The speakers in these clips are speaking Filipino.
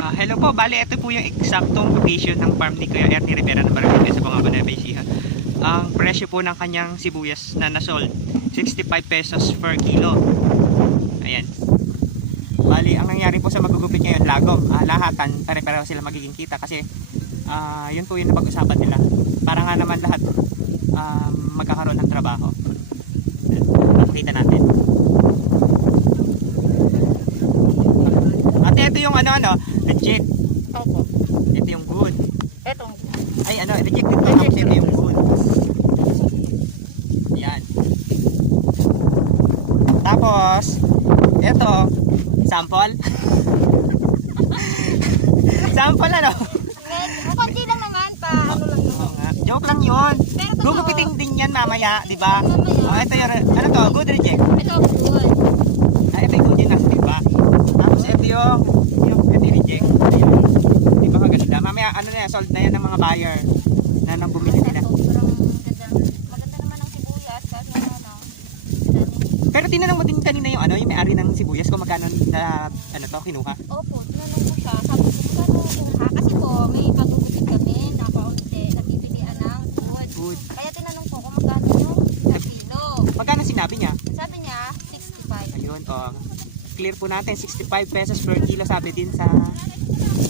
Hello po, bali ito po yung eksaktong location ng farm ni Kuya Ernie Rivera ng Barangay sa Bungabo, Nueva Ecija. Ang presyo po ng kanyang sibuyas na nasold, 65 pesos per kilo. Ayan. Bali, ang nangyari po sa magugupit ngayon, lagom. Lahatan, pare-pareho sila magiging kita kasi yun po yung napag-usapan nila. Para nga naman lahat magkakaroon ng trabaho. Pakita natin. Ate, ito yung legit. Opo. Ito yung good. Etong. Ay, rejected to. Tapos ito yung good. Ayan. Tapos, ito, sample. Sample Konti lang naman pa. Ano lang yun. Oo nga. Joke lang yun. Gugupitin din yan mamaya, di ba? Ito yung, good reject. Ito, good. Ito yung good yun nasa diba? Tapos ito yung reject. Ayan. Di ba maganda? Mamaya, sold na yan ng mga buyer na nang bumili nila. Maganda naman ang sibuyas. Pero tinanong mo din kanina yung may-ari ng sibuyas kung magkano na kinuha. Opo, tinanong ko siya. Sabi ko, magkano kuha? Kasi po, may pagugupit kami na kaunti. Nagbibilian ng Good. Kaya tinanong ko kung magkano yung sa kilo. Magkano sinabi niya? Sabi niya, 65. Ayun, clear po natin, 65 pesos per kilo sabi din sa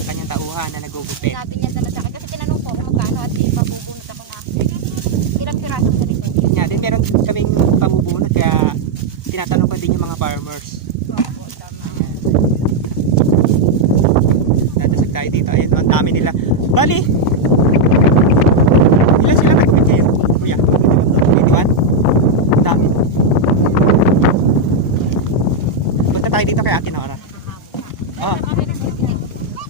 kanyang tauhan na nagugupit. Sabi niya dala sa akin. Kasi tinanong ko kung magkano at mabubunot ako na ilang pirasong ganito. Yun nga, din meron kaming pamubunot kaya tinatanong ko din yung mga farmers. Opo, tama. Dadasag tayo dito, ayun, ang dami nila. Bali! Ilan sila nagpit ngayon? Kuya, 81? Ang dami. Punta tayo dito kay Ate Nora.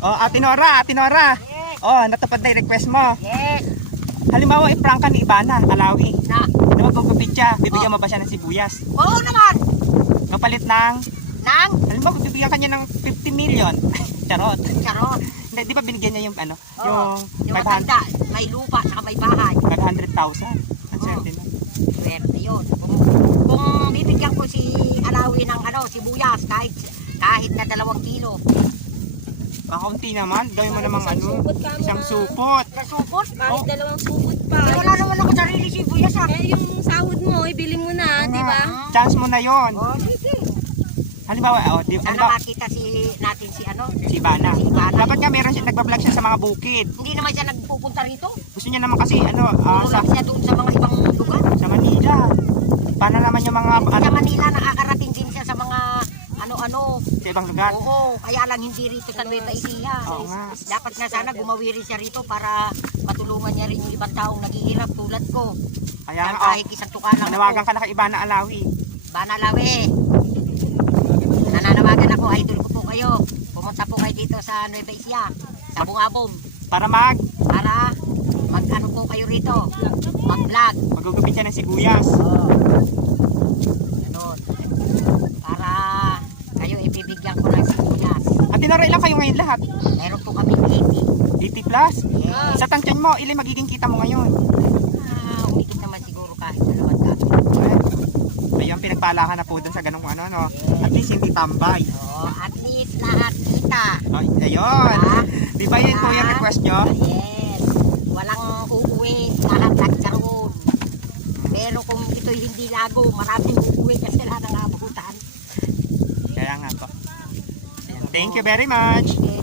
Ate Nora! Natupad na yung request mo. Yes. Halimbawa, i-prankan ni Ibana, Alawi. Na. Na magugupit siya, bibigyan mo ba siya ng sibuyas? Oo naman. Kapalit ng, Nang. halimbawa, bibigyan kanya ng 50 million. Charot. Charot. Hindi, di ba binigyan niya yung Yung 500,000? matanda, may lupa, saka may bahay. 500,000. Ang swerte na. Swerte yun. Kung bibigyan ko si Alawi ng sibuyas, kahit na 2 kilo. Kaunti naman, gawin mo namang Supot ka mo, isang ha? supot. Nasupot? Kahit 2 supot pa. Wala naman ako sarili sibuyas ha. Yung sahod mo, ibili mo na, di ba? Chance mo na yon. Sige. Halimbawa, Sana makita natin si Ibana. Si Ibana. Dapat nga meron siya, nagbablog siya sa mga bukid. Hindi naman siya nagpupunta rito. Gusto niya naman kasi, Sa siya doon sa mga ibang lugar. sa Manila. Paano naman yung mga, Sa Manila, nakakarating din siya sa mga sa ibang lugar? Oo, kaya lang hindi rito sa Nueva Ecija. Oo nga. Dapat nga sana gumawi rin siya rito para matulungan niya rin yung ibang taong naghihirap tulad ko. Kaya nga, Kahit isang tukalang manawagan ka na kay Ibana Alawi. Banalawe. Nananawagan ako, idol ko po kayo. Pumunta po kayo dito sa Nueva Ecija, sa Bungabong, Para para mag-ano po kayo rito, mag-vlog. magugupit siya ng sibuyas. Ganun. Para kayo ibibigyan ko ng sibuyas. Ate Nora, ilang kayo ngayon lahat? Meron po kami 80. 80 plus? Yes. Sa tansyan mo, ilan magiging kita mo ngayon? Umikit naman siguro kahit 2 dati. Ayun, pinagpalakan na po dun sa ganung At least hindi tambay. Oo, at least lahat kita. Ay, ayun. Ah. Di ba yun po yung request nyo? Yes. Walang uuwi, lahat nagkaroon. Pero kung ito'y hindi lago, maraming uuwi kasi lahat ang abutan. Kaya nga po. Ayan, thank you very much. Okay.